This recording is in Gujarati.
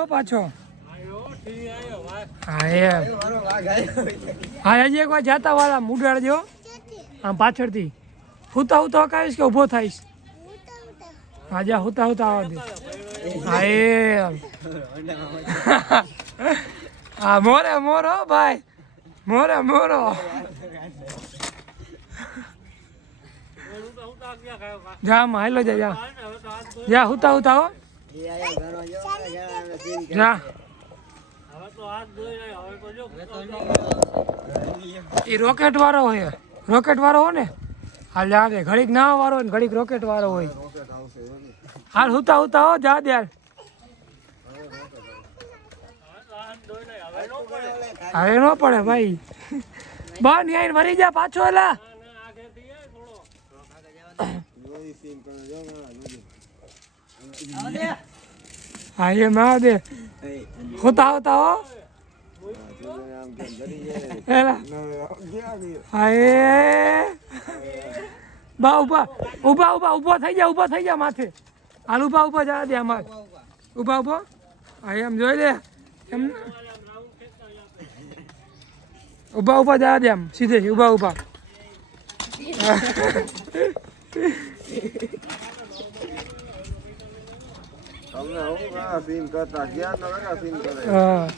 હો પાછો હા એમ હા હજી એક વાર જાતા વાળા મુડાડજો આમ પાછળથી હુતા હુતા કાવીશ કે ઊભો થઈશ હા જા હુતા હુતા આવવા દે હા એમ હા મોરે મોરો ભાઈ મોરે મોરો જા હાલો જા જા જા હુતા હુતા હો જા એ રોકેટ વાળો હોય હો ને હાલ જા દે ઘડીક ના વાળો હોય ને ઘડીક રોકેટ વાળો હોય હાલ હુતા હુતા હો જા દે હવે ન પડે ભાઈ બા ન્યાય મરી જા પાછો એલા હા એ ના દે હોતા હોતા હો હા બા ઉભા ઉભા ઉભા ઉભો થઈ જા માથે હાલ ઉભા જવા દે અમાર ઉભા હા એમ જોઈ લે એમ ઉભા જવા દે આમ સીધે ઉભા તમને હું સીન કરતા ક્યાં સીન કરે હા